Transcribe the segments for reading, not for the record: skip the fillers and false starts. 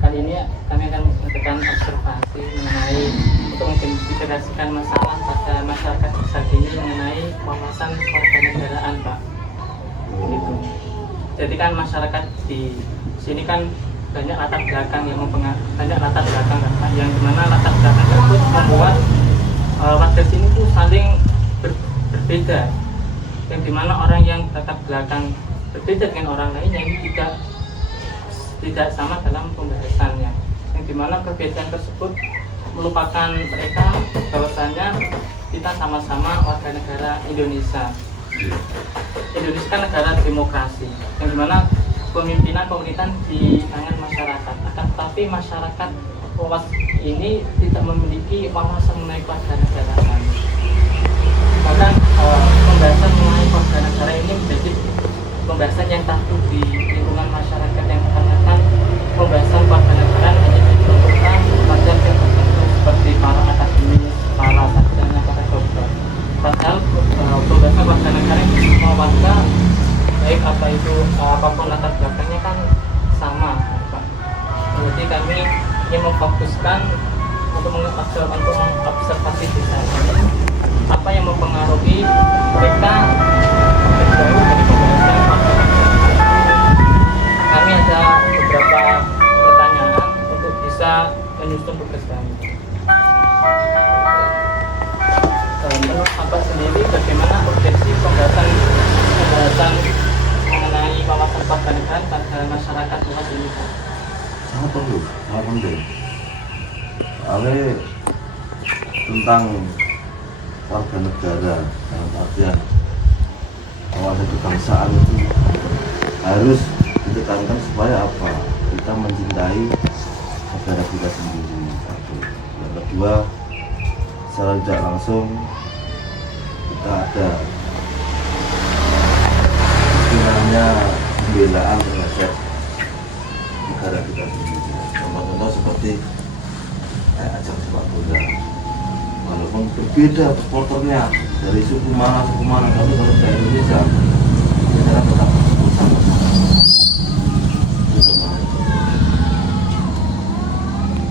kali ini kami akan melakukan observasi mengenai untuk mengintegrasikan masalah pada masyarakat desa kini mengenai wawasan kewarganegaraan, Pak. Gitu. Jadi kan masyarakat di sini kan banyak latar belakang yang banyak latar belakang kan, Pak, yang dimana latar belakang tersebut membuat warga sini tuh saling berbeda, yang dimana orang yang latar belakang berbeda dengan orang lainnya ini tidak sama dalam pembahasannya, yang dimana perbedaan tersebut melupakan mereka bahwasanya kita sama-sama warga negara Indonesia. Indonesia kan negara demokrasi, yang dimana pemimpinan pemerintahan di tangan masyarakat, akan tetapi masyarakat luas ini tidak memiliki wawasan mengenai kewarganegaraan. Bahkan pembahasan mengenai kewarganegaraan ini menjadi pembahasan yang tabu di lingkungan masyarakat, yang mengatakan pembahasan kewarganegaraan hanya diperuntukkan pada pihak tertentu seperti para akademis, para sarjana, para dokter. Padahal pembahasan kewarganegaraan itu semua warga, baik apa itu apapun latar belakangnya kan sama, Pak. Jadi kami ingin memfokuskan untuk mengobservasi di sana apa yang mempengaruhi mereka menjauh dari pembahasan kewarganegaraan. Kami ada beberapa pertanyaan untuk bisa menyusun tugas kami. Menurut Bapak sendiri, bagaimana urgensi pembahasan mengenai wawasan kewarganegaraan pada masyarakat luas ini, Pak? Sangat penting. Soalnya tentang warga negara dalam artian wawasan kebangsaan itu harus ditekankan supaya apa? Kita mencintai negara kita sendiri. Satu. Yang kedua, secara tidak langsung kita ada istilahnya pembelaan terhadap negara kita sendiri. Contoh-contoh seperti ajang sepak bola, walaupun berbeda supporternya dari suku mana, tapi kalau dari Indonesia kita tetap bersama-sama.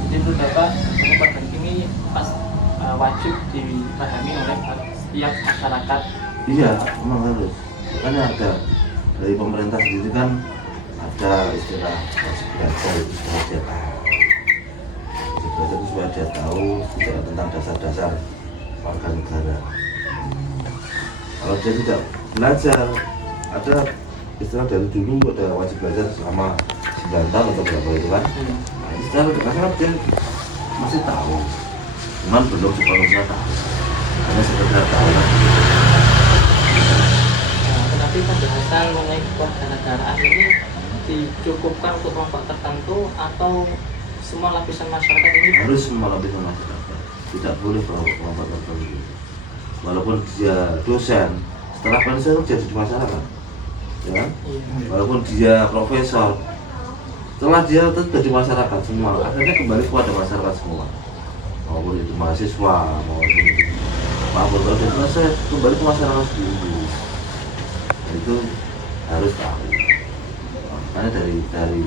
Jadi menurut Bapak, kewarganegaraan ini wajib dipahami oleh setiap masyarakat. Iya, memang harus. Makanya ada dari pemerintah sendiri kan ada istilah wajib belajar, istilah dia tahu. Wajib belajar itu supaya dia tahu bicara tentang dasar-dasar warga negara. Kalau dia tidak belajar, ada istilah dari dulu ada wajib belajar selama 9 tahun atau berapa itu kan. Nah, secara kasar dia masih tahu, cuman belum sepenuhnya tahu, hanya sekedar tahu lah. Tetapi pembahasan mengenai kewarganegaraan ini dicukupkan untuk kelompok tertentu atau semua lapisan masyarakat ini? Harus semua lapisan masyarakat, tidak boleh kelompok tertentu. Walaupun dia dosen, setelah pensiun jadi di masyarakat, ya kan? Walaupun dia profesor, setelah dia tetap di masyarakat semua, akhirnya kembali kepada masyarakat semua. Maupun itu mahasiswa, maupun kalau sudah selesai kembali ke masyarakat sendiri. Itu harus tahu. Karena dari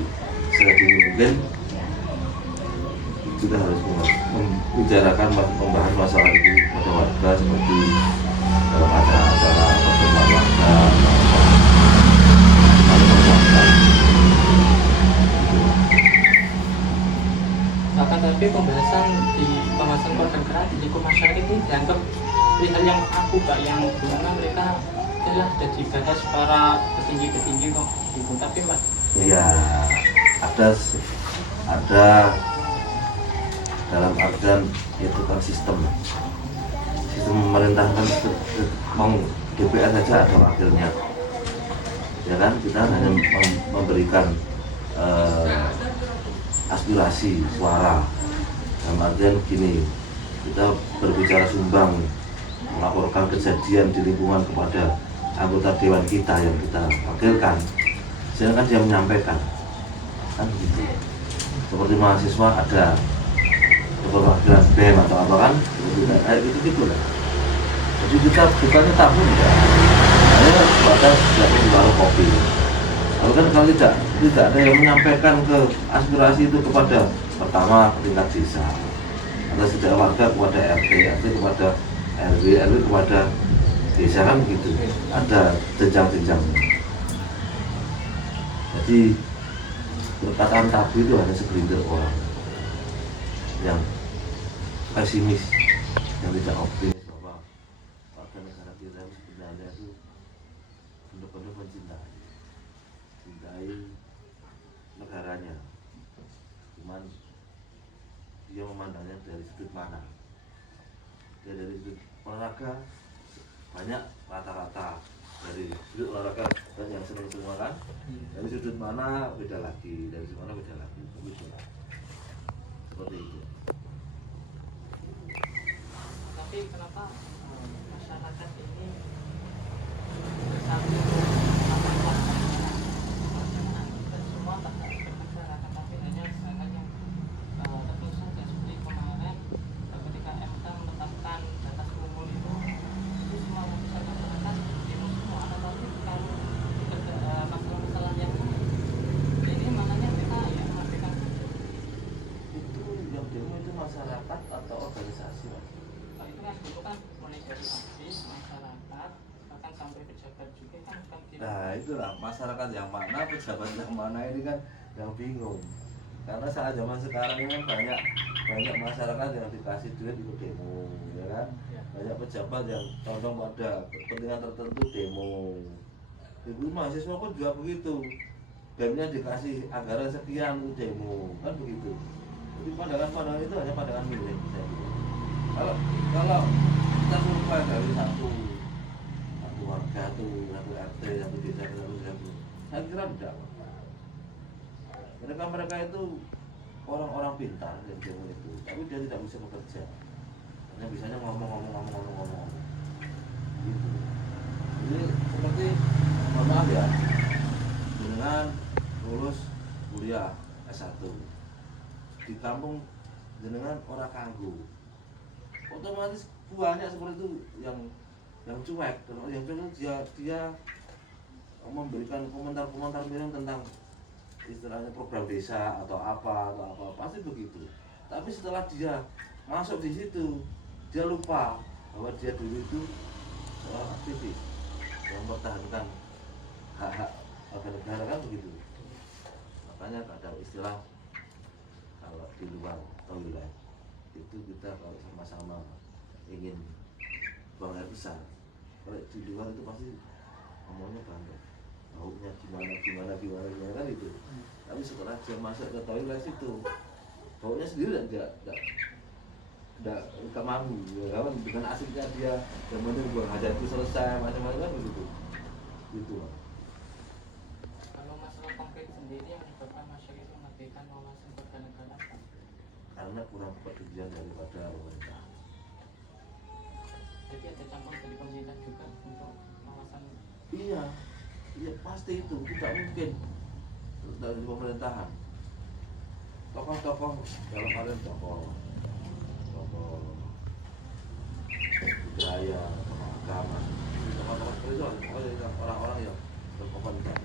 sedini mungkin kita harus membicarakan pembahasan masalah itu pada warga seperti dalam acara-acara pertemuan warga, Akan tetapi pembahasan kewarganegaraan di lingkup masyarakat ini dianggap hal yang aku, Pak, yang dimana mereka telah dibahas para petinggi-petinggi kok gitu. Tapi Pak, ya ada dalam artian itu kan sistem pemerintahan kan DPR saja ada wakilnya, ya kan, kita hanya memberikan aspirasi suara dalam artian gini, kita berbicara sumbang, melaporkan kejadian di lingkungan kepada anggota dewan kita yang kita wakilkan, sedangkan dia menyampaikan kan gitu. Seperti mahasiswa ada perwakilan BEM atau apa kan, itu gitu lah. Jadi kita bukannya tamu enggak, hanya sebatas tidak di warung kopi kalau tidak ada yang menyampaikan ke aspirasi itu kepada pertama tingkat desa, atau sejak warga kepada RT, RT kepada RW, RW kepada desa kan begitu. Ada jenjang-jenjangnya. Jadi perkataan tabu itu hanya segelintir orang yang pesimis, yang tidak optimis bahwa warga negara kita itu sebenarnya itu benar-benar mencintai negaranya. Cuman dia memandangnya dari sudut mana? Dia dari sudut olahraga banyak rata-rata, dari sudut olahraga banyak yang senang semua kan. Dari sudut mana beda lagi, dari sudut mana beda lagi, begitu lah. Seperti itu. Tapi kenapa masyarakat ini bersatu dan semua tak masyarakat, tapi hanya misalkan yang tertentu saja seperti kemarin ketika MK menetapkan batas umur itu semua lapisan masyarakat demo semua. Ada tapi kalau masalah-masalah yang ini makanya kita ya matikan saja. Itu yang demo itu masyarakat atau organisasi, Mas? Itu kan dulu kan mulai dari aktif masyarakat bahkan sampai pejabat juga kan kita. Nah itulah masyarakat yang mana, pejabat yang mana ini kan yang bingung. Karena saat zaman sekarang ini kan banyak masyarakat yang dikasih duit ikut demo, ya kan? Banyak pejabat yang condong pada kepentingan tertentu demo. Ibu mahasiswa pun juga begitu. BEM-nya dikasih anggaran sekian untuk demo, kan begitu. Jadi pandangan-pandangan itu hanya pandangan milik. Kalau kita survei dari satu warga tuh, satu RT, satu desa, saya kira tidak. Mereka itu orang-orang pintar yang demo itu, tapi dia tidak bisa bekerja. Hanya bisanya ngomong. Gitu. Jadi seperti mohon maaf ya, dengan lulus kuliah S1 di kampung jenengan orang kanggo, otomatis banyak seperti itu yang cuek. Yang cuek itu dia memberikan komentar miring tentang istilahnya program desa atau apa pasti begitu. Tapi setelah dia masuk di situ, dia lupa bahwa dia dulu itu seorang aktivis yang mempertahankan hak-hak warga negara, kan begitu. Makanya ada istilah kalau di luar toilet itu kita kalau sama-sama ingin buang air besar, kalau di luar itu pasti ngomongnya banget, baunya gimana kan itu. Tapi setelah dia masuk ke toilet itu baunya sendiri tidak mampu, ya kan, dengan asiknya dia yang penting buang hajat itu selesai macam-macam kan begitu. Gitu Pak. Kalau masalah konkret sendiri yang menyebabkan masyarakat itu mengabaikan wawasan kewarganegaraan, Karena kurang kepedulian daripada pemerintah. jadi ada campur dari pemerintah juga untuk wawasan. Iya pasti itu tidak mungkin dari pemerintahan. Tokoh-tokoh dalam hal ini tokoh budaya, tokoh agama, tokoh-tokoh spiritual, orang-orang yang berkompeten.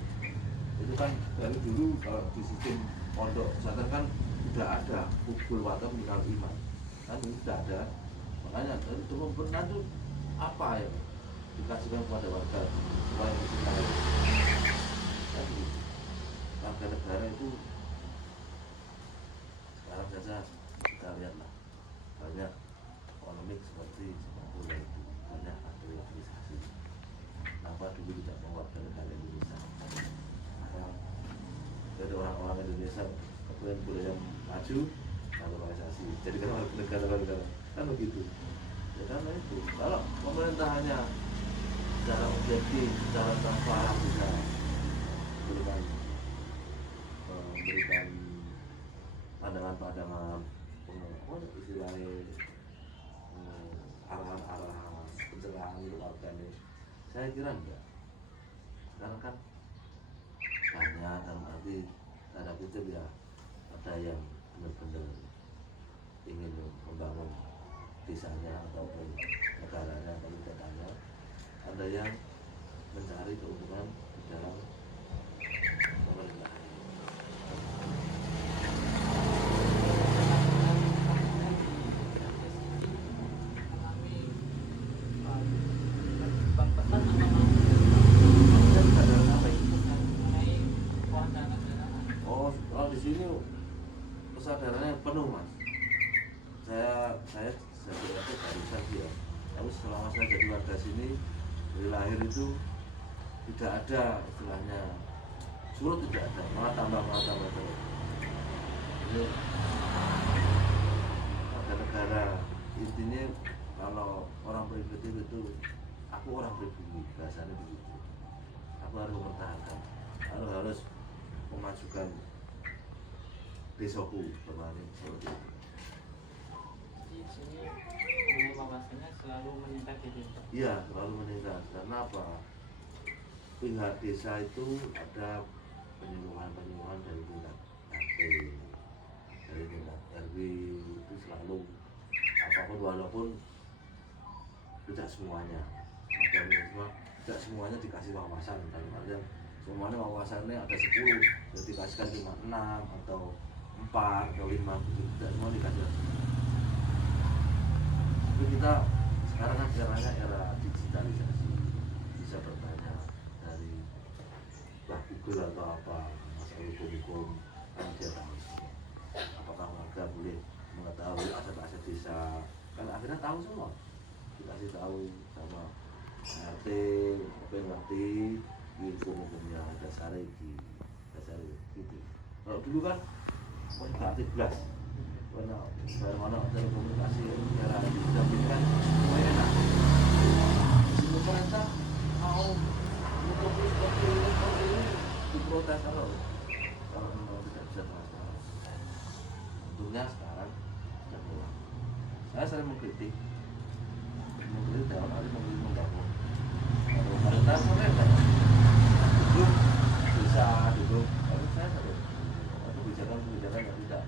Itu kan dari dulu kalau di sistem pondok pesantren kan tidak ada ukul watam minal iman, kan itu tidak ada. Makanya dari dulu pernah itu apa yang dikasihkan kepada warga supaya mencintai. Kan warga negara itu sekarang saja kita lihatlah banyak polemik seperti sepak bola itu, banyak naturalisasi. Kenapa dulu tidak mau warga negara Indonesia? Dari orang-orang Indonesia kemudian budaya maju, naturalisasi, jadi kan warga negara kan begitu. Ya karena itu, kalau pemerintahannya secara objektif, secara transparan bisa memberikan pandangan-pandangan, istilahnya arahan-arahan pencerahan untuk warga ini, saya kira enggak. Sekarang kan banyak dalam arti tanda kutip ya, ada yang benar-benar ingin membangun desanya ataupun negaranya atau negaranya, ada yang mencari keuntungan di dalam kesadarannya penuh mas. Saya jadi RT barusan dia, tapi selama saya jadi warga sini dari lahir itu tidak ada istilahnya surut, tidak ada, malah tambah terus. Ini warga negara intinya, kalau orang pribadi itu aku orang pribadi, bahasanya begitu. Aku harus mempertahankan, harus memajukan desaku bermain seperti itu. Di sini mengenai wawasannya selalu meningkat gitu. Iya, selalu meningkat. Karena apa? Pihak desa itu ada penyuluhan dari tingkat RT, dari tingkat RW, itu selalu apapun, walaupun tidak semuanya, tidak semuanya dikasih wawasan. Dalam artian semuanya wawasannya ada 10, jadi dikasihkan cuma 6 atau 4 atau 5, tidak semua dikasih. Tapi kita sekarang kan eranya era digitalisasi, bisa bertanya dari Google atau apa, masalah hukum kan dia tahu. Apakah warga boleh mengetahui aset-aset desa, kan akhirnya tahu semua, dikasih tahu sama RT, apa yang ngerti hukum-hukumnya, dasar gitu. Kalau dulu kan nggak belas, karena bagaimana telekomunikasi era digital ini kan lumayan enak. Pemerintah mau seperti ini diprotes terus kalau memang tidak bisa transparan. Untungnya sekarang sudah pulang. Saya sering mengkritik dalam arti menggabung. Kalau pemerintah boleh duduk bisa duduk, tapi saya sering kebijakan yang tidak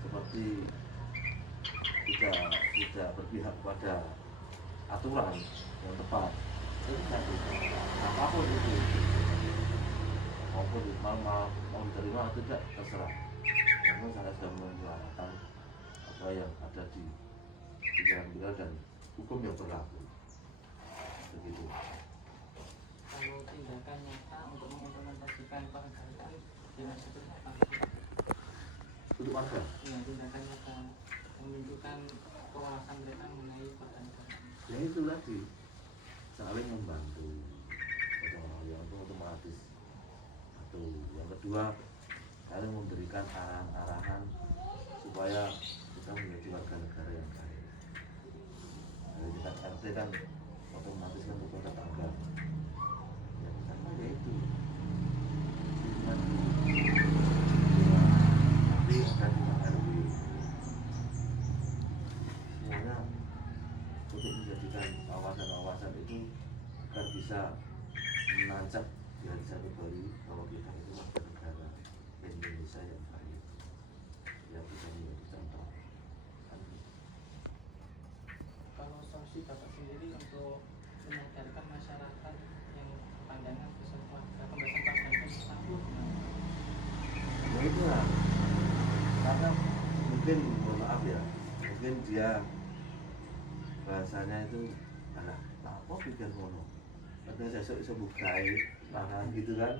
seperti tidak berpihak pada aturan yang tepat. Itu satu, apapun itu, maupun mau diterima atau tidak terserah. Namun saya sudah menyuarakan apa yang ada di pikiran dan hukum yang berlaku. Begitu. Kalau tindakan nyata untuk mengimplementasikan penghargaan dengan seperti apa? Untuk warga? Ya, tindakan nyata menunjukkan kewawasan mereka mengenai penghargaan. Ya itu tadi, saling membantu, yang itu otomatis. Satu, yang kedua, saling memberikan arahan-arahan supaya kita menjadi warga negara yang baik. Dari tingkat RT kan otomatis kan untuk tetangga. Ya karena ya itu. Nanti akan tingkat RW. Semuanya untuk menjadikan kawasan-kawasan itu agar bisa menancap di hari satu baru bahwa kita itu warga negara Indonesia yang baik, yang bisa menjadi contoh. Kalau solusi Bapak sendiri untuk menyadarkan masyarakat yang pandangan besar warga pembahasan parlemen tersebut, Ya itu lah, karena mungkin mohon maaf ya, mungkin dia bahasanya itu apa pikir ngono, katanya saya bukai lahan gitu kan.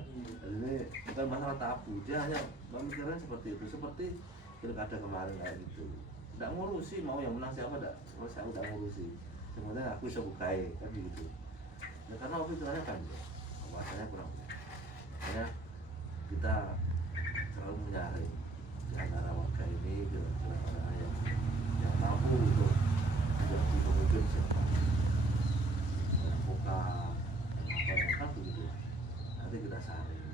Ini bukan masalah tabu, dia hanya memikirkan seperti itu, seperti pilkada kemarin kayak gitu. Tidak ngurusi mau yang menang siapa, saya udah ngurusi, sebenarnya aku bisa bukai kan gitu. Ya, karena pikirannya kan bahasanya kurang, makanya kita selalu menyaring di antara warga ini, kira-kira yang mampu untuk menjadi pemimpin siapa, advokat, apa begitu. Nanti kita saring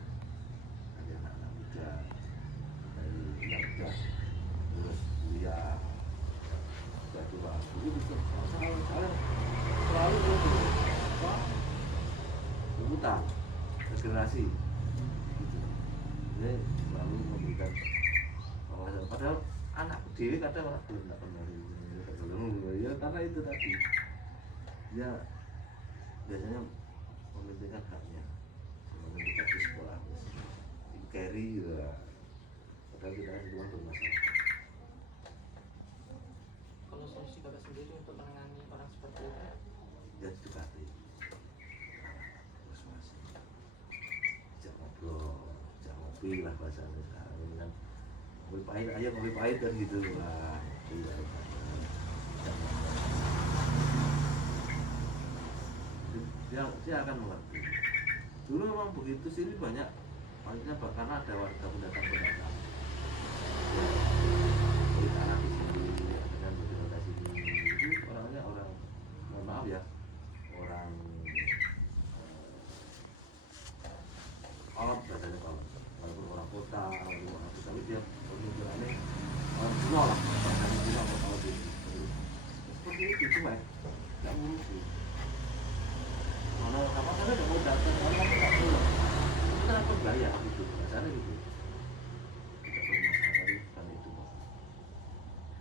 dari anak-anak muda, dari yang muda terus kuliah, jadi begitu. Selalu berhutang generasi gitu. Ini selalu memberikan wawasan, padahal anak dewi kadang orang belum ya, karena itu tadi dia biasanya mementingkan haknya, mementingkan di sekolah di carry juga, padahal kita kan cuma bermasalah. kalau solusi Bapak sendiri untuk menangani orang seperti itu? Ya didekati, persuasi, ajak ngobrol, ajak ngopi lah bahasanya sekarang ini kan, kopi pahit aja, kopi pahit kan gitu. Wah, iya. Dia akan mengerti. Dulu memang begitu sih, ini banyak maksudnya karena ada warga pendatang beli tanah di sini, dengan berdiri di sini. Itu orangnya orang, mohon maaf ya, orang kolot biasanya, kalau walaupun orang kota, walaupun orang kota, tapi dia pemikirannya orang Cina lah, orang Cina atau kalau di seperti itu cuma ya, nggak ngurusi. Kalau apa karena nggak mau datang, orang nggak pulang, itu kan apa bayar gitu, biasanya gitu. Tidak perlu masalah bukan itu.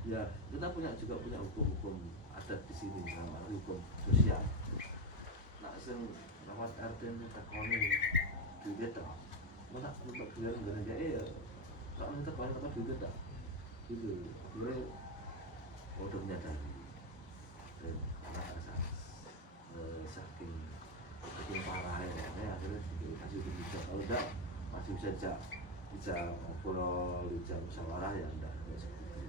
Ya kita juga punya hukum adat di sini, sama hukum sosial. Nak sing rawat RT itu takone duit tak, mana untuk bilang gak ya, tak minta banyak apa duit tak, gitu. Akhirnya udah menyadari dan karena rasa saking parah ya, akhirnya dikasih bisa, kalau enggak masih bisa ngobrol, bisa musyawarah ya enggak seperti itu.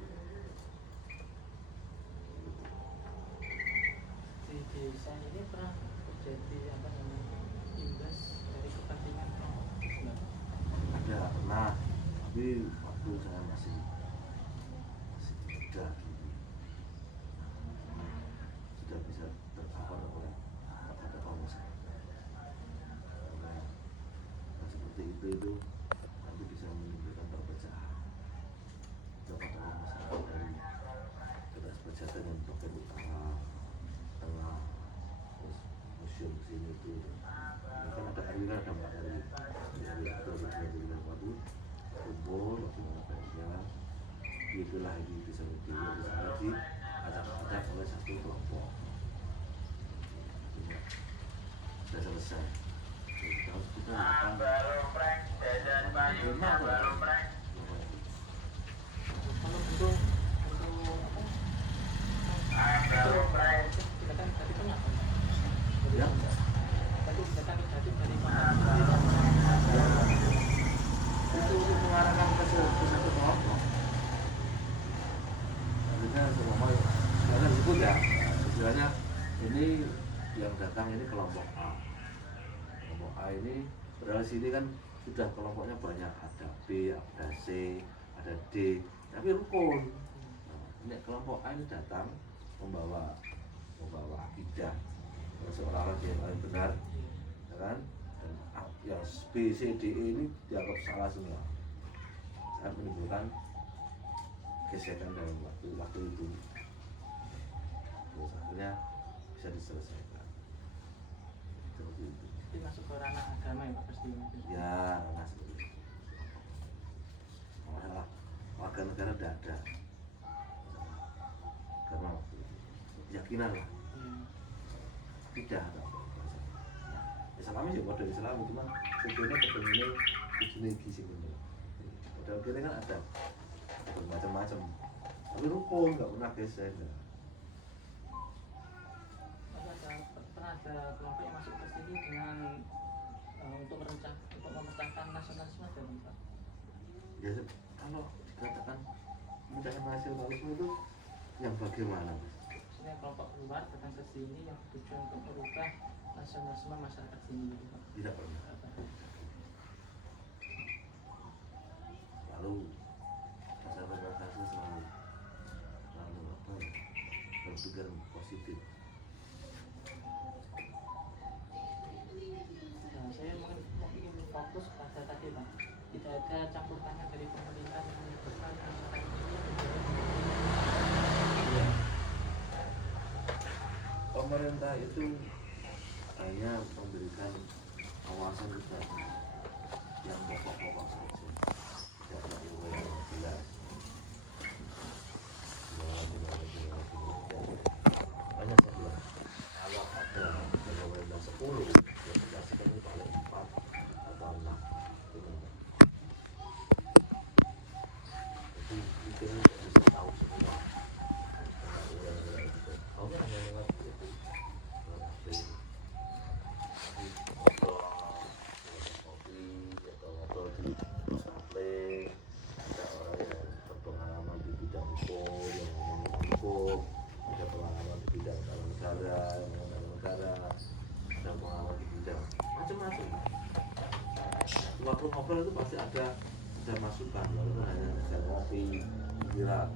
Di desa ini pernah terjadi apa namanya imbas dari kepentingan kelompok? Ada pernah, tapi waktu saya masih muda gitu, sudah bisa tercover oleh ada pengusaha. Nah, seperti itu nanti bisa menimbulkan perpecahan. Beberapa tokoh masyarakat dari Teras Pejatan dan Blok Utara, Tengah, terus museum sini itu, ini kan ada aliran, ada 4 aliran, terus ada aliran Waduh, Kumpul, Waduh, itulah ini bisa lagi acak-acak oleh satu kelompok. Sudah selesai. Jadi harus kita lakukan Kalau untuk silakan tadi banyak ya. tadi silakan tadi dari Itu untuk mengarahkan ke satu kelompok. Artinya semua sebenarnya disebut ya, istilahnya ini yang datang ini kelompok A. Kelompok A ini berada di sini kan sudah kelompoknya banyak, ada B, ada C, ada D, tapi rukun. Nah, ini kelompok A ini datang membawa akidah seorang yang paling benar, ya kan? Dan yang B, C, D, E ini dianggap salah semua. Saya menimbulkan gesekan dalam waktu itu. Terus akhirnya bisa diselesaikan. Seperti itu. Jadi masuk ke ranah agama ya Pak pasti. Ya, nah seperti itu. Masalah warga negara tidak ada. Karena keyakinan lah. Tidak ada. Islam juga ada Islam, cuma sebetulnya kepentingannya jenis gizi bener. Padahal kita kan ada bermacam-macam, tapi rukun nggak pernah geser. Pernah ada kelompok yang masuk ke sini dengan untuk memecahkan nasionalisme dan Pak. Ya kalau dikatakan memecahkan nasionalisme itu yang bagaimana? Maksudnya kelompok luar datang ke sini yang tujuan untuk merubah nasionalisme masyarakat sini gitu Pak. Tidak pernah. Lalu masyarakat Bekasi selalu apa ya, berpikir positif. Nah, saya mungkin fokus pada tadi Pak, tidak ada campur tangan dari pemerintah yang menyebabkan masyarakat ini. Pemerintah itu hanya memberikan kawasan kita yang pokok-pokok saja, tidak perlu yang jelas. Hanya sebelah. Kalau ada pemerintah 10, ya dikasihkan itu paling 4 atau 6. Jadi kita bisa tahu semua. Kamu hanya mengerti itu. Kopi atau di kafe, ada orang yang ngobrol itu pasti ada masukan, walaupun hanya sekedar ngopi, kira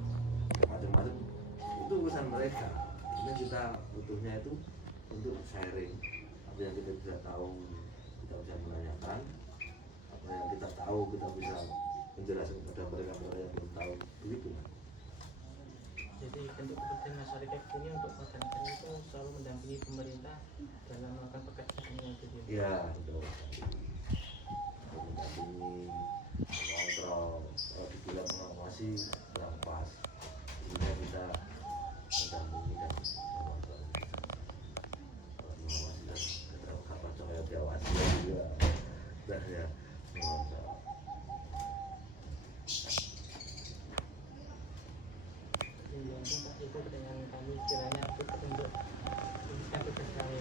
macam-macam, itu urusan mereka. Ini kita butuhnya itu untuk sharing apa yang kita bisa tahu, kita bisa menanyakan apa yang kita tahu, kita bisa menjelaskan kepada mereka yang belum tahu, begitu. Jadi bentuk kepentingan masyarakat ini untuk masyarakat itu selalu mendampingi pemerintah dalam melakukan pekerjaannya gitu. Iya, betul. Mendampingi, mengontrol, kalau dibilang mengawasi kurang pas. Sehingga kita mendampingi dan mengontrol. Kalau mengawasi dan kita kapan coba diawasi juga, dan ya mengontrol. Itu dengan kami kiranya cukup untuk meneruskan tugas kami.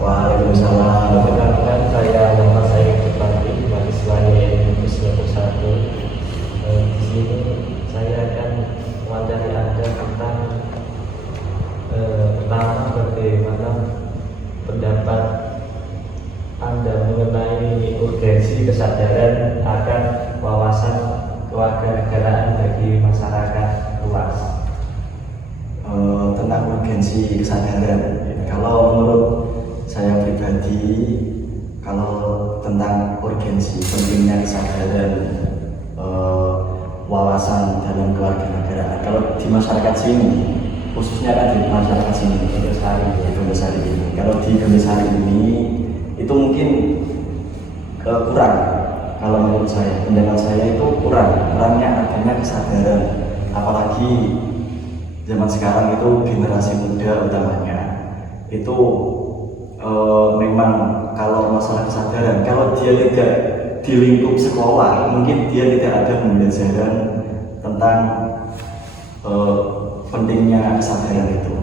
Waalaikumsalam. Perkenalkan, nama saya Bupati mahasiswa YN 91. Di sini saya akan mewawancarai Anda tentang pertama, bagaimana pendapat Anda mengenai urgensi kesadaran akan wawasan kewarganegaraan bagi masyarakat luas. Tentang urgensi kesadaran, kalau menurut saya pribadi, kalau tentang urgensi pentingnya kesadaran wawasan dalam kewarganegaraan, kalau di masyarakat sini, khususnya kan di masyarakat sini di Gondosari ini, kalau di Gondosari ini itu mungkin kurang. Kalau menurut saya, pendapat saya itu kurangnya adanya kesadaran, apalagi zaman sekarang itu generasi muda utamanya itu memang kalau masalah kesadaran, kalau dia tidak di lingkup sekolah, mungkin dia tidak ada pembelajaran tentang pentingnya kesadaran itu.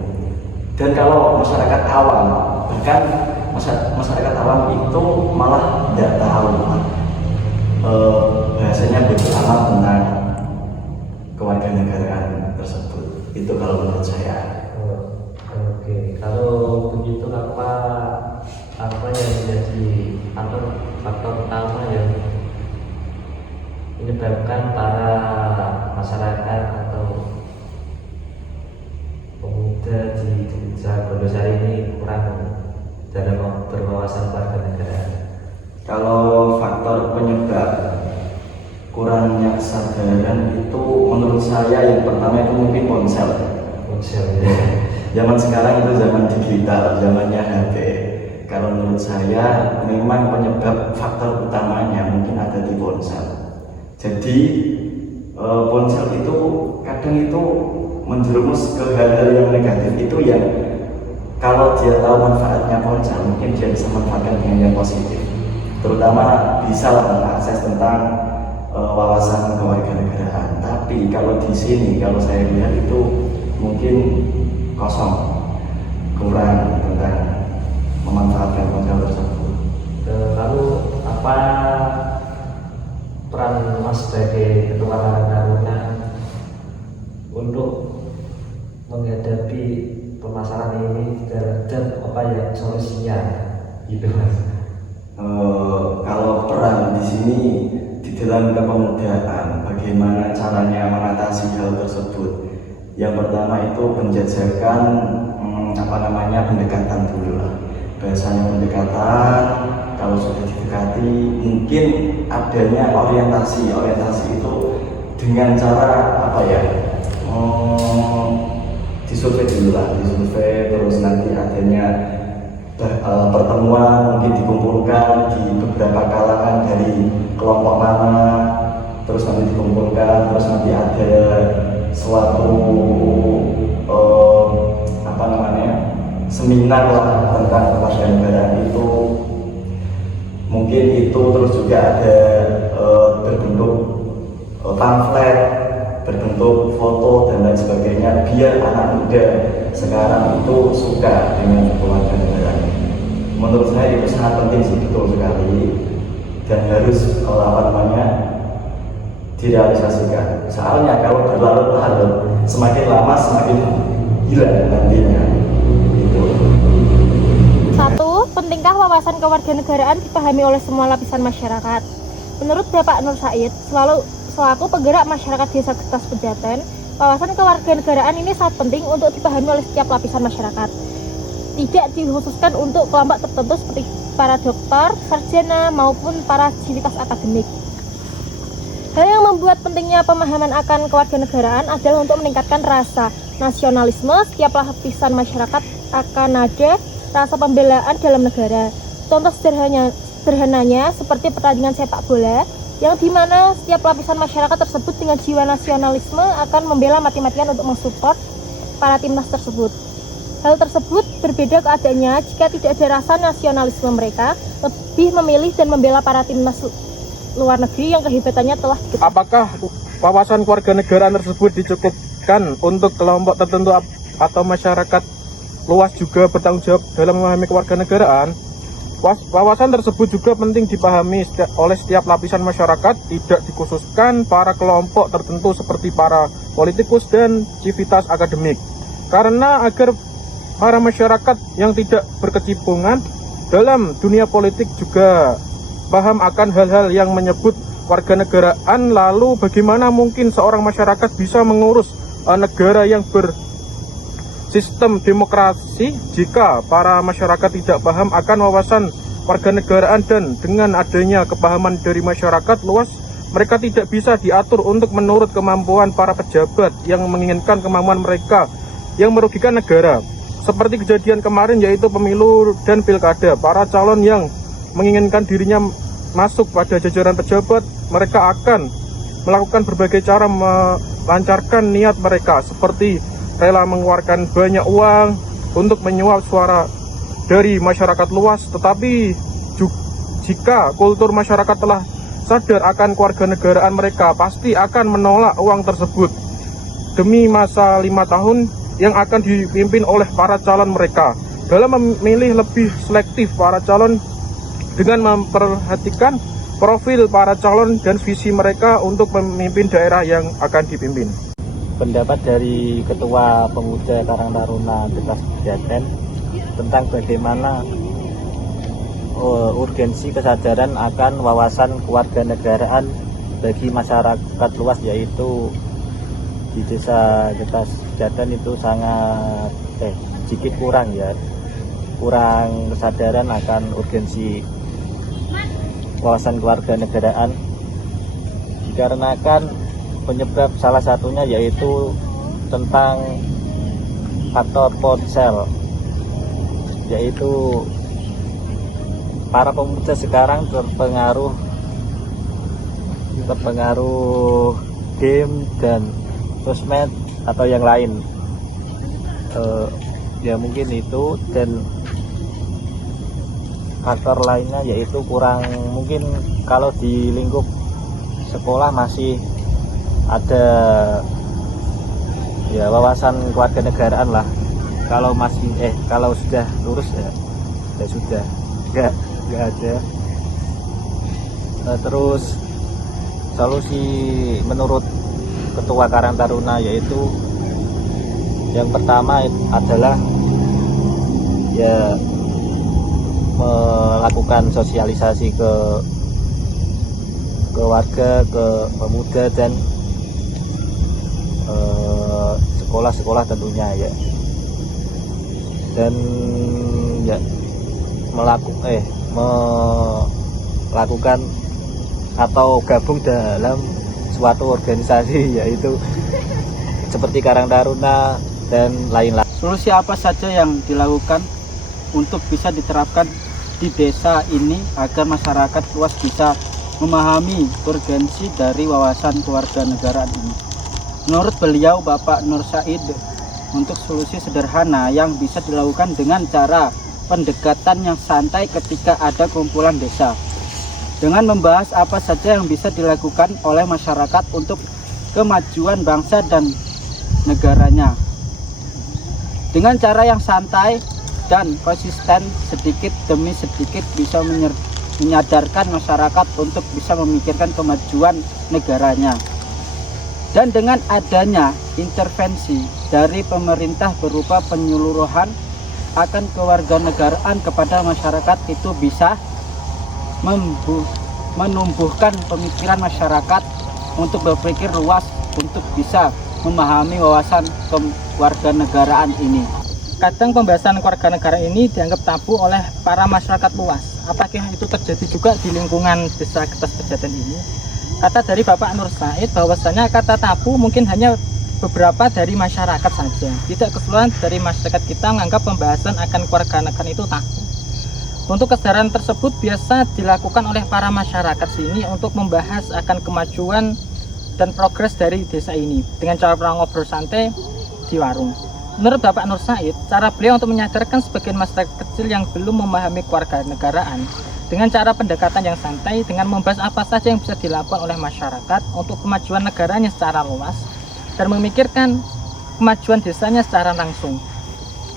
Dan kalau masyarakat awam, bahkan masyarakat awam itu malah tidak tahu bahasanya begitu amat tentang kewarganegaraan tersebut. Itu kalau menurut saya. Oke, kalau begitu apa yang menjadi faktor utama yang menyebabkan para masyarakat atau pemuda di desa Gondosari ini kurang dalam berwawasan kewarganegaraan? Kalau faktor penyebab kurangnya kesadaran itu menurut saya yang pertama itu mungkin ponsel ya. Zaman sekarang itu zaman digital, zamannya HP. Kalau menurut saya memang penyebab faktor utamanya mungkin ada di ponsel. Jadi ponsel itu kadang itu menjerumus ke hal-hal yang negatif, itu yang kalau dia tahu manfaatnya ponsel mungkin dia bisa manfaatkan dengan yang positif, terutama bisa mengakses tentang wawasan kewarganegaraan. Tapi kalau di sini, kalau saya lihat itu mungkin kosong, kurang tentang memanfaatkan ponsel tersebut. Lalu apa peran Mas sebagai ketua Karang Taruna untuk menghadapi permasalahan ini dan apa ya solusinya, gitu Mas? Kalau peran di sini di dalam kepemudaan, bagaimana caranya mengatasi hal tersebut? Yang pertama itu penjajakan pendekatan dulu lah. Bahasanya pendekatan, kalau sudah didekati mungkin adanya orientasi itu dengan cara disurvei dulu lah, terus nanti adanya pertemuan, mungkin dikumpulkan di beberapa kalangan dari kelompok mana, terus nanti dikumpulkan, terus nanti ada suatu seminar lah tentang kewarganegaraan itu, mungkin itu terus juga ada berbentuk pamflet, berbentuk foto dan lain sebagainya, biar anak muda sekarang itu suka dengan kewarganegaraan. Menurut saya itu sangat penting sih, betul sekali, dan harus direalisasikan. Soalnya kalau berlarut-larut, semakin lama semakin hilang nantinya. Itu. 1. Pentingkah wawasan kewarganegaraan dipahami oleh semua lapisan masyarakat. Menurut Bapak Nur Said, selaku penggerak masyarakat Desa Getas Pejaten, wawasan kewarganegaraan ini sangat penting untuk dipahami oleh setiap lapisan masyarakat. Tidak dikhususkan untuk kelompok tertentu seperti para dokter, sarjana, maupun para sivitas akademik. Hal yang membuat pentingnya pemahaman akan kewarganegaraan adalah untuk meningkatkan rasa nasionalisme setiap lapisan masyarakat akan ada rasa pembelaan dalam negara. Contoh sederhananya seperti pertandingan sepak bola, yang dimana setiap lapisan masyarakat tersebut dengan jiwa nasionalisme akan membela mati-matian untuk mensupport para timnas tersebut. Hal tersebut berbeda keadaannya jika tidak ada rasa nasionalisme, mereka lebih memilih dan membela para timnas luar negeri yang kehebatannya telah diketahui. Apakah wawasan kewarganegaraan tersebut dicukupkan untuk kelompok tertentu atau masyarakat luas juga bertanggung jawab dalam memahami kewarganegaraan? Wawasan tersebut juga penting dipahami oleh setiap lapisan masyarakat, tidak dikhususkan para kelompok tertentu seperti para politikus dan civitas akademik. Karena agar para masyarakat yang tidak berkecimpungan dalam dunia politik juga paham akan hal-hal yang menyebut warganegaraan, lalu bagaimana mungkin seorang masyarakat bisa mengurus negara yang bersistem demokrasi jika para masyarakat tidak paham akan wawasan warganegaraan, dan dengan adanya kepahaman dari masyarakat luas, mereka tidak bisa diatur untuk menurut kemampuan para pejabat yang menginginkan kemampuan mereka yang merugikan negara. Seperti kejadian kemarin yaitu pemilu dan pilkada, para calon yang menginginkan dirinya masuk pada jajaran pejabat, mereka akan melakukan berbagai cara melancarkan niat mereka, seperti rela mengeluarkan banyak uang untuk menyuap suara dari masyarakat luas. Tetapi jika kultur masyarakat telah sadar akan kewarganegaraan, mereka pasti akan menolak uang tersebut demi masa 5 tahun yang akan dipimpin oleh para calon mereka. Dalam memilih lebih selektif para calon dengan memperhatikan profil para calon dan visi mereka untuk memimpin daerah yang akan dipimpin. Pendapat dari Ketua Pemuda Karang Taruna Getas Pejaten tentang bagaimana urgensi kesadaran akan wawasan kewarganegaraan bagi masyarakat luas, yaitu di Desa Getas Pejaten itu sangat sedikit kurang kesadaran akan urgensi wawasan kewarganegaraan, dikarenakan penyebab salah satunya yaitu tentang faktor ponsel, yaitu para pemuda sekarang terpengaruh game dan sosmed atau yang lain. Ya mungkin itu, dan faktor lainnya yaitu kurang, mungkin kalau di lingkup sekolah masih ada ya wawasan kewarganegaraan lah. Kalau masih kalau sudah lurus ya sudah nggak ada. Terus solusi menurut Ketua Karang Taruna yaitu yang pertama adalah ya melakukan sosialisasi ke warga, ke pemuda dan sekolah-sekolah tentunya ya, dan ya melakukan atau gabung dalam suatu organisasi yaitu seperti Karang Taruna dan lain-lain. Solusi apa saja yang dilakukan untuk bisa diterapkan di desa ini agar masyarakat luas bisa memahami urgensi dari wawasan kewarganegaraan ini? Menurut beliau, Bapak Nur Said, untuk solusi sederhana yang bisa dilakukan dengan cara pendekatan yang santai ketika ada kumpulan desa, dengan membahas apa saja yang bisa dilakukan oleh masyarakat untuk kemajuan bangsa dan negaranya. Dengan cara yang santai dan konsisten, sedikit demi sedikit bisa menyadarkan masyarakat untuk bisa memikirkan kemajuan negaranya. Dan dengan adanya intervensi dari pemerintah berupa penyuluhan akan kewarganegaraan kepada masyarakat itu bisa menumbuhkan pemikiran masyarakat untuk berpikir luas, untuk bisa memahami wawasan kewarganegaraan ini. Kadang pembahasan kewarganegaraan ini dianggap tabu oleh para masyarakat luas. Apakah itu terjadi juga di lingkungan Desa Getas Pejaten ini? Kata dari Bapak Nur Said bahwasanya kata tabu mungkin hanya beberapa dari masyarakat saja. Tidak keseluruhan dari masyarakat kita menganggap pembahasan akan kewarganegaraan itu tabu. Untuk kesadaran tersebut biasa dilakukan oleh para masyarakat sini untuk membahas akan kemajuan dan progres dari desa ini dengan cara ngobrol santai di warung. Menurut Bapak Nur Said, cara beliau untuk menyadarkan sebagian masyarakat kecil yang belum memahami kewarganegaraan dengan cara pendekatan yang santai dengan membahas apa saja yang bisa dilakukan oleh masyarakat untuk kemajuan negaranya secara luas dan memikirkan kemajuan desanya secara langsung.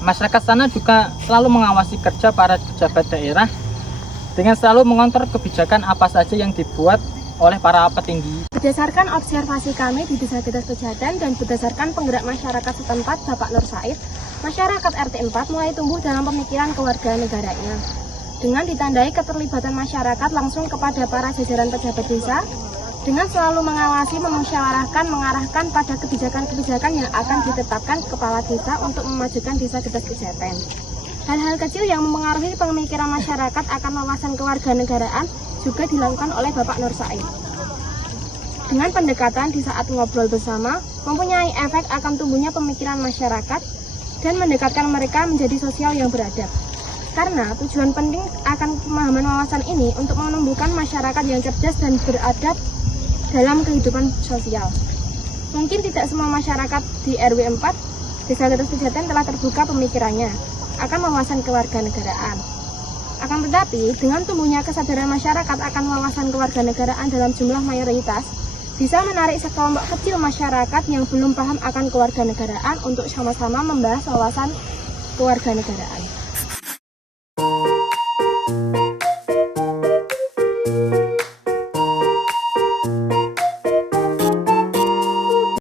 Masyarakat sana juga selalu mengawasi kerja para pejabat daerah dengan selalu mengontrol kebijakan apa saja yang dibuat oleh para petinggi. Berdasarkan observasi kami di Desa Getas Pejaten dan berdasarkan penggerak masyarakat setempat Bapak Nur Said, masyarakat RT 4 mulai tumbuh dalam pemikiran kewarganegaranya dengan ditandai keterlibatan masyarakat langsung kepada para jajaran pejabat desa dengan selalu mengawasi, memusyawarahkan, mengarahkan pada kebijakan-kebijakan yang akan ditetapkan kepala desa untuk memajukan Desa Getas Pejaten. Hal-hal kecil yang mempengaruhi pemikiran masyarakat akan wawasan kewarganegaraan juga dilakukan oleh Bapak Nur Said. Dengan pendekatan di saat ngobrol bersama, mempunyai efek akan tumbuhnya pemikiran masyarakat dan mendekatkan mereka menjadi sosial yang beradab. Karena tujuan penting akan pemahaman wawasan ini untuk menumbuhkan masyarakat yang cerdas dan beradab dalam kehidupan sosial. Mungkin tidak semua masyarakat di RW 4 Desa Getas Pejaten telah terbuka pemikirannya akan wawasan kewarganegaraan. Akan tetapi, dengan tumbuhnya kesadaran masyarakat akan wawasan kewarganegaraan dalam jumlah mayoritas, bisa menarik sekelompok kecil masyarakat yang belum paham akan kewarganegaraan untuk sama-sama membahas wawasan kewarganegaraan.